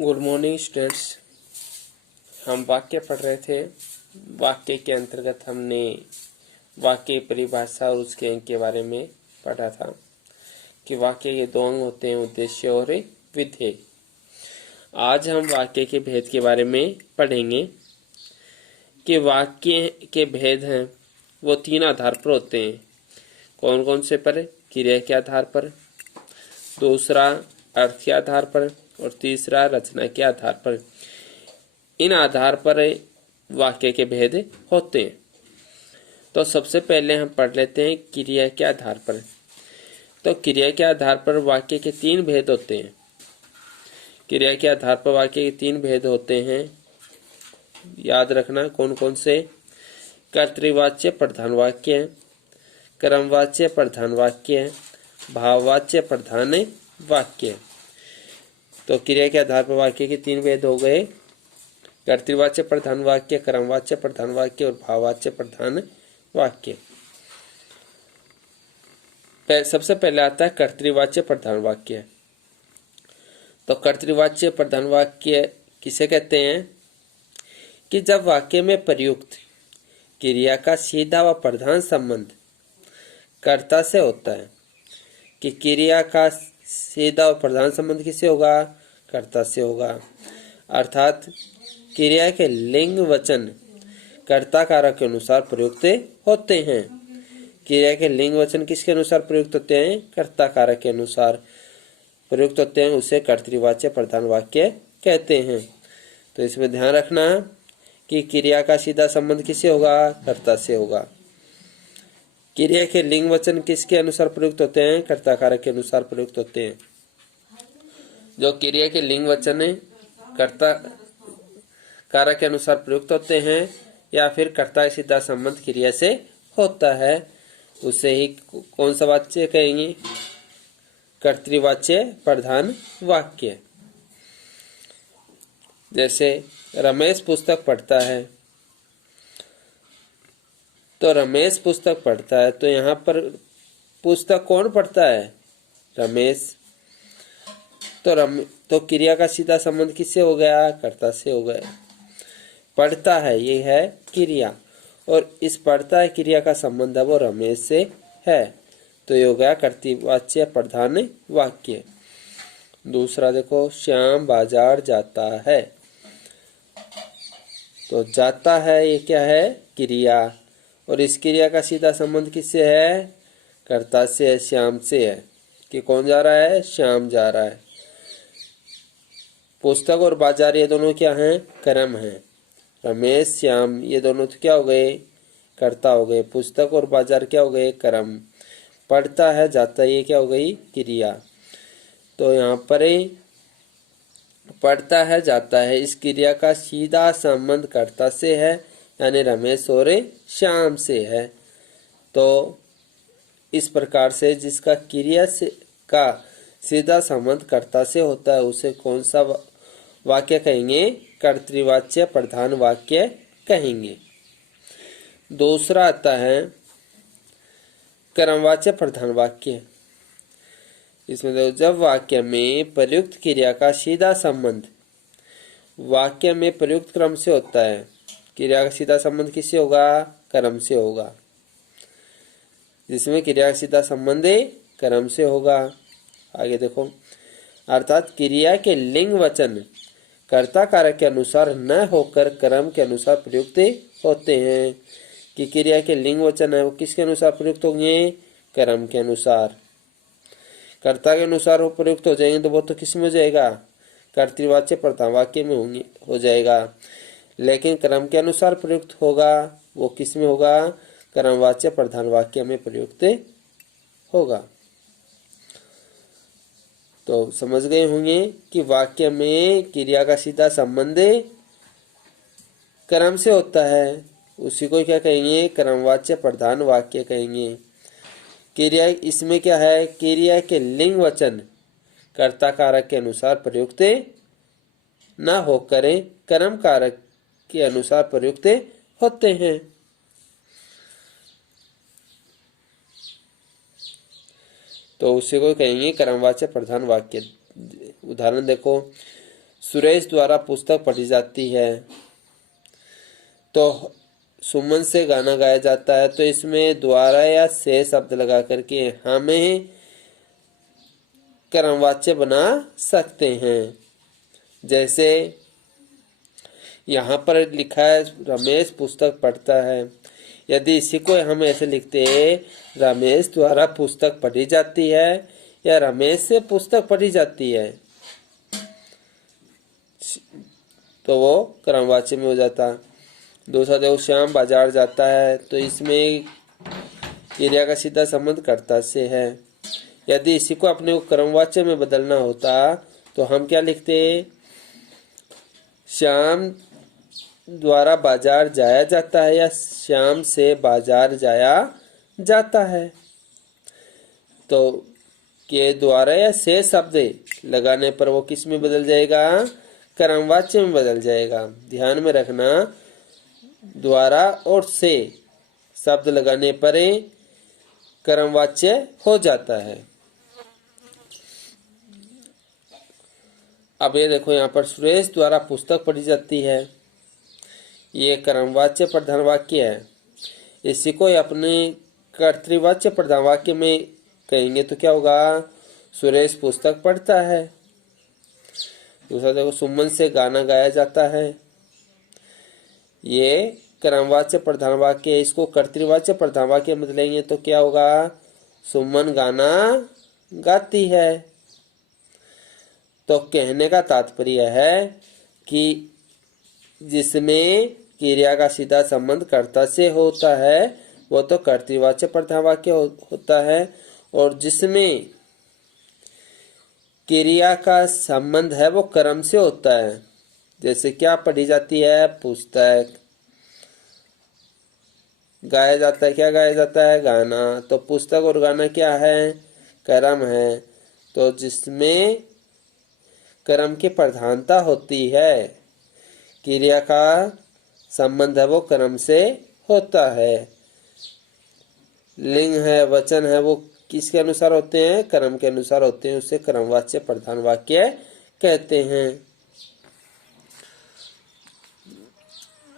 Good morning students. हम वाक्य पढ़ रहे थे। वाक्य के अंतर्गत हमने वाक्य की परिभाषा और उसके अंग के बारे में पढ़ा था कि वाक्य के दो अंग होते हैं, उद्देश्य और विधेय। आज हम वाक्य के भेद के बारे में पढ़ेंगे कि वाक्य के भेद हैं वो तीन आधार पर होते हैं। कौन कौन से पर? क्रिया के आधार पर, दूसरा अर्थ के आधार पर और तीसरा रचना के आधार पर। इन आधार पर वाक्य के भेद होते हैं। तो सबसे पहले हम पढ़ लेते हैं क्रिया के आधार पर। तो क्रिया के आधार पर वाक्य के तीन भेद होते हैं। क्रिया के आधार पर वाक्य के तीन भेद होते हैं, याद रखना कौन कौन से। कर्तृवाच्य प्रधान वाक्य है, क्रमवाच्य प्रधान वाक्य है, भाववाच्य प्रधान वाक्य है। तो क्रिया के आधार पर वाक्य के तीन भेद हो गए, कर्तृवाच्य प्रधान वाक्य, क्रमवाच्य प्रधान वाक्य और भाववाच्य प्रधान वाक्य। सबसे पहले आता है कर्तृवाच्य प्रधान वाक्य। तो कर्तृवाच्य प्रधान वाक्य किसे कहते हैं कि जब वाक्य में प्रयुक्त क्रिया का सीधा व प्रधान संबंध कर्ता से होता है। कि क्रिया का सीधा व प्रधान संबंध किससे होगा? कर्ता से होगा। अर्थात क्रिया के लिंग वचन कर्ता कारक के अनुसार प्रयुक्त होते हैं। क्रिया के लिंग वचन किसके अनुसार प्रयुक्त होते हैं? कर्ता कारक के अनुसार प्रयुक्त होते हैं। उसे कर्तृवाच्य प्रधान वाक्य कहते हैं। तो इसमें ध्यान रखना कि क्रिया का सीधा संबंध किससे होगा? कर्ता से होगा। क्रिया के लिंग वचन किसके अनुसार प्रयुक्त होते हैं? कर्ता कारक के अनुसार प्रयुक्त होते हैं। जो क्रिया के लिंग वचन है कर्ता कारक के अनुसार प्रयुक्त होते हैं या फिर कर्ता का सीधा संबंध क्रिया से होता है, उसे ही कौन सा वाच्य कहेंगे? कर्तृवाच्य प्रधान वाक्य। जैसे रमेश पुस्तक पढ़ता है, तो रमेश पुस्तक पढ़ता है, तो यहाँ पर पुस्तक कौन पढ़ता है? रमेश। तो क्रिया का सीधा संबंध किससे हो गया? कर्ता से हो गया। पढ़ता है ये है क्रिया और इस पढ़ता है क्रिया का संबंध है वो रमेश से है, तो ये हो गया कर्तृवाच्य प्रधान वाक्य। दूसरा देखो, श्याम बाजार जाता है। तो जाता है ये क्या है? क्रिया, और इस क्रिया का सीधा संबंध किससे है? कर्ता से है, श्याम से है। कि कौन जा रहा है? श्याम जा रहा है। पुस्तक और बाजार ये दोनों क्या हैं? कर्म हैं। रमेश श्याम ये दोनों तो क्या हो गए? कर्ता हो गए। पुस्तक और बाजार क्या हो गए? कर्म। पढ़ता है जाता है ये क्या हो गई? क्रिया। तो यहाँ पर पढ़ता है जाता है इस क्रिया का सीधा संबंध कर्ता से है, यानी रमेश और श्याम से है। तो इस प्रकार से जिसका क्रिया से का सीधा संबंध कर्ता से होता है उसे कौन सा वाक्य कहेंगे? कर्तृवाच्य प्रधान वाक्य कहेंगे। दूसरा आता है क्रमवाच्य प्रधान वाक्य। इसमें देखो, जब वाक्य में प्रयुक्त क्रिया का सीधा संबंध वाक्य में प्रयुक्त क्रम से होता है। क्रिया का सीधा संबंध किससे होगा? क्रम से होगा। जिसमें क्रिया का सीधा संबंध क्रम से होगा। आगे देखो, अर्थात क्रिया के लिंग वचन कर्ता कारक के अनुसार न होकर क्रम के अनुसार प्रयुक्त होते हैं। कि क्रिया के लिंग वचन है वो किसके अनुसार प्रयुक्त होंगे? क्रम के अनुसार। कर्ता के अनुसार वो प्रयुक्त हो जाएंगे तो वो तो किस में हो जाएगा? कर्तृवाच्य प्रधान वाक्य में होंगे हो जाएगा। लेकिन क्रम के अनुसार प्रयुक्त होगा वो किस में होगा? क्रमवाच्य प्रधान वाक्य में प्रयुक्त होगा। तो समझ गए होंगे कि वाक्य में क्रिया का सीधा संबंध क्रम से होता है, उसी को क्या कहेंगे? क्रमवाच्य प्रधान वाक्य कहेंगे। क्रिया इसमें क्या है? क्रिया के लिंग वचन कर्ता कारक के अनुसार प्रयुक्त न होकर कर्म कारक के अनुसार प्रयुक्त होते हैं। तो उसी को कहेंगे क्रमवाच्य प्रधान वाक्य। उदाहरण देखो, सुरेश द्वारा पुस्तक पढ़ी जाती है, तो सुमन से गाना गाया जाता है। तो इसमें द्वारा या से शब्द लगा करके हमें कर्मवाच्य बना सकते हैं। जैसे यहाँ पर लिखा है रमेश पुस्तक पढ़ता है। यदि इसी को हम ऐसे लिखते रमेश द्वारा पुस्तक पढ़ी जाती है या रमेश से पुस्तक पढ़ी जाती है, तो वो कर्मवाच्य में हो जाता। दूसरा देखो श्याम बाजार जाता है, तो इसमें क्रिया का सीधा संबंध कर्ता से है। यदि इसी को अपने को कर्मवाच्य में बदलना होता तो हम क्या लिखते, श्याम द्वारा बाजार जाया जाता है या श्याम से बाजार जाया जाता है। तो के द्वारा या से शब्द लगाने पर वो किस में बदल जाएगा, कर्मवाच्य में बदल जाएगा। ध्यान में रखना, द्वारा और से शब्द लगाने पर कर्मवाच्य हो जाता है। अब ये देखो यहाँ पर सुरेश द्वारा पुस्तक पढ़ी जाती है, ये कर्मवाच्य प्रधान वाक्य है। इसी को अपने कर्तृवाच्य प्रधान वाक्य में कहेंगे तो क्या होगा, सुरेश पुस्तक पढ़ता है। दूसरा देखो सुमन से गाना गाया जाता है, ये कर्मवाच्य प्रधान वाक्य है। इसको कर्तृवाच्य प्रधान वाक्य में बदलेंगे तो क्या होगा, सुमन गाना गाती है। तो कहने का तात्पर्य है कि जिसमें क्रिया का सीधा संबंध कर्ता से होता है वो तो कर्तृवाच्य प्रधान वाक्य होता है, और जिसमें क्रिया का संबंध है वो कर्म से होता है। जैसे क्या पढ़ी जाती है, पुस्तक। गाया जाता है, क्या गाया जाता है, गाना। तो पुस्तक और गाना क्या है, कर्म है। तो जिसमें कर्म की प्रधानता होती है, क्रिया का संबंध है वो कर्म से होता है। लिंग है, वचन है, वो किसके अनुसार होते हैं, कर्म के अनुसार होते हैं। उसे कर्मवाच्य प्रधान वाक्य कहते हैं।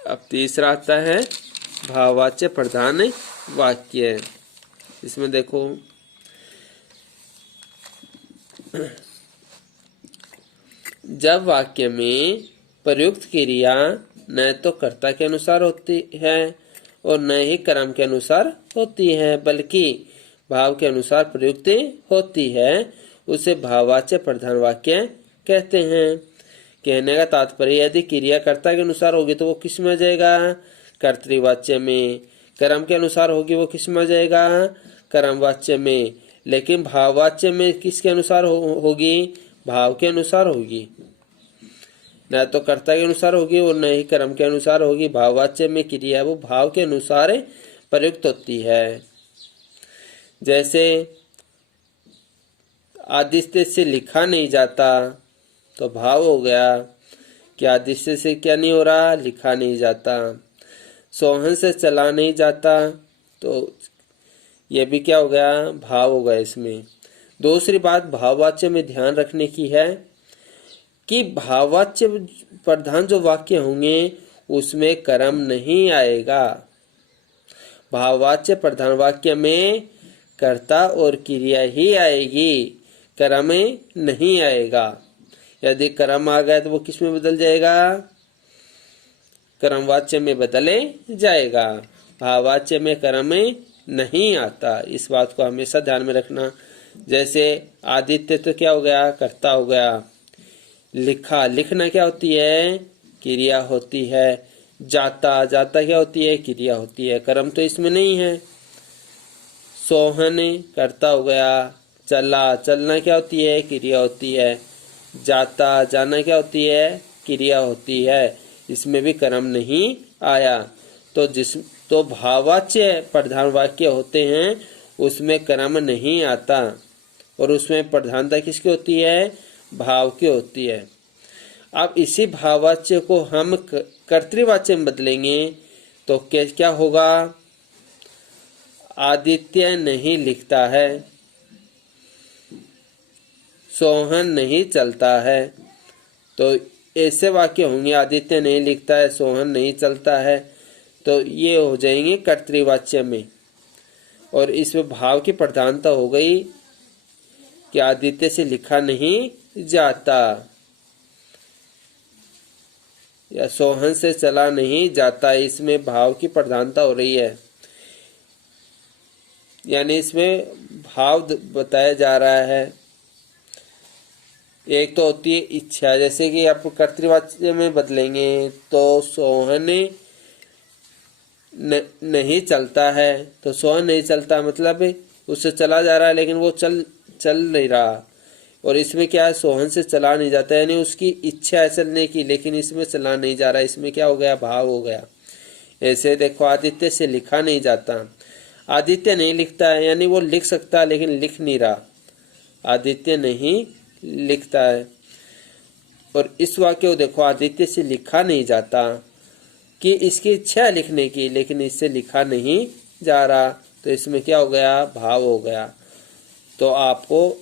अब तीसरा आता है भाववाच्य प्रधान वाक्य। इसमें देखो जब वाक्य में प्रयुक्त क्रिया न तो कर्ता के अनुसार होती है और न ही कर्म के अनुसार होती है, बल्कि भाव के अनुसार प्रयुक्त होती है, उसे भाववाच्य प्रधान वाक्य कहते हैं। कहने का तात्पर्य यदि क्रिया कर्ता के अनुसार होगी तो वो किस में आ जाएगा, कर्तृवाच्य में। कर्म के अनुसार होगी वो किस में आ जाएगा, कर्मवाच्य में। लेकिन भाववाच्य में किसके अनुसार होगी, भाव के अनुसार होगी। न तो कर्ता के अनुसार होगी और न ही कर्म के अनुसार होगी। भाववाच्य में क्रिया वो भाव के अनुसार प्रयुक्त होती है। जैसे आदित्य से लिखा नहीं जाता, तो भाव हो गया कि आदित्य से क्या नहीं हो रहा, लिखा नहीं जाता। सोहन से चला नहीं जाता, तो ये भी क्या हो गया, भाव हो गया इसमें। दूसरी बात भाववाच्य में ध्यान रखने की है कि भाववाच्य प्रधान जो वाक्य होंगे उसमें कर्म नहीं आएगा। भाववाच्य प्रधान वाक्य में कर्ता और क्रिया ही आएगी, कर्म नहीं आएगा। यदि कर्म आ गया तो वो किस में बदल जाएगा, कर्मवाच्य में बदले जाएगा। भाववाच्य में कर्म नहीं आता, इस बात को हमेशा ध्यान में रखना। जैसे आदित्य तो क्या हो गया, कर्ता हो गया। लिखा, लिखना क्या होती है, क्रिया होती है। जाता, जाता क्या होती है, क्रिया होती है। कर्म तो इसमें नहीं है। सोहन कर्ता हो गया। चला, चलना क्या होती है, क्रिया होती है। जाता, जाना क्या होती है, क्रिया होती है। इसमें भी कर्म नहीं आया। तो भाववाच्य प्रधान वाक्य होते हैं उसमें कर्म नहीं आता, और उसमें प्रधानता किसकी होती है, भाव की होती है। अब इसी भाववाच्य को हम कर्तृवाच्य में बदलेंगे तो क्या होगा, आदित्य नहीं लिखता है, सोहन नहीं चलता है। तो ऐसे वाक्य होंगे, आदित्य नहीं लिखता है, सोहन नहीं चलता है, तो ये हो जाएंगे कर्तृवाच्य में। और इसमें भाव की प्रधानता हो गई कि आदित्य से लिखा नहीं जाता या सोहन से चला नहीं जाता, इसमें भाव की प्रधानता हो रही है। यानी इसमें भाव बताया जा रहा है। एक तो होती है इच्छा, जैसे कि आप कर्तृवाच्य में बदलेंगे तो सोहन नहीं चलता है, तो सोहन नहीं चलता मतलब उससे चला जा रहा है लेकिन वो चल नहीं रहा। और इसमें क्या है, सोहन से चला नहीं जाता, यानी उसकी इच्छा है चलने की लेकिन इसमें चला नहीं जा रहा, इसमें क्या हो गया, भाव हो गया। ऐसे देखो, आदित्य से लिखा नहीं जाता, आदित्य नहीं लिखता है यानी वो लिख सकता है लेकिन लिख नहीं रहा, आदित्य नहीं लिखता है। और इस वाक्य को देखो, आदित्य से लिखा नहीं जाता, कि इसकी इच्छा है लिखने की लेकिन इससे लिखा नहीं जा रहा, तो इसमें क्या हो गया, भाव हो गया। तो आपको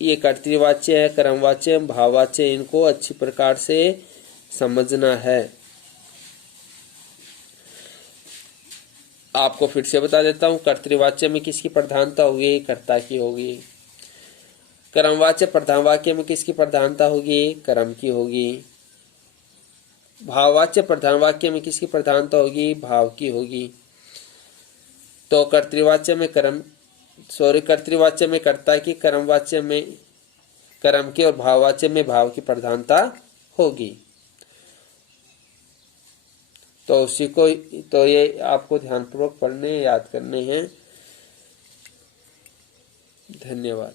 ये कर्तृवाच्य है, कर्मवाच्य, भाववाच्य, इनको अच्छी प्रकार से समझना है। आपको फिर से बता देता हूं, कर्तृवाच्य में किसकी प्रधानता होगी, कर्ता की होगी। कर्मवाच्य प्रधान वाक्य में किसकी प्रधानता होगी, कर्म की होगी। भाववाच्य प्रधान वाक्य में किसकी प्रधानता होगी, भाव की होगी। तो कर्तृवाच्य में कर्तृवाच्य में कर्ता की, कर्मवाच्य में कर्म की और भाववाच्य में भाव की प्रधानता होगी। तो उसी को, तो ये आपको ध्यानपूर्वक पढ़ने, याद करने हैं। धन्यवाद।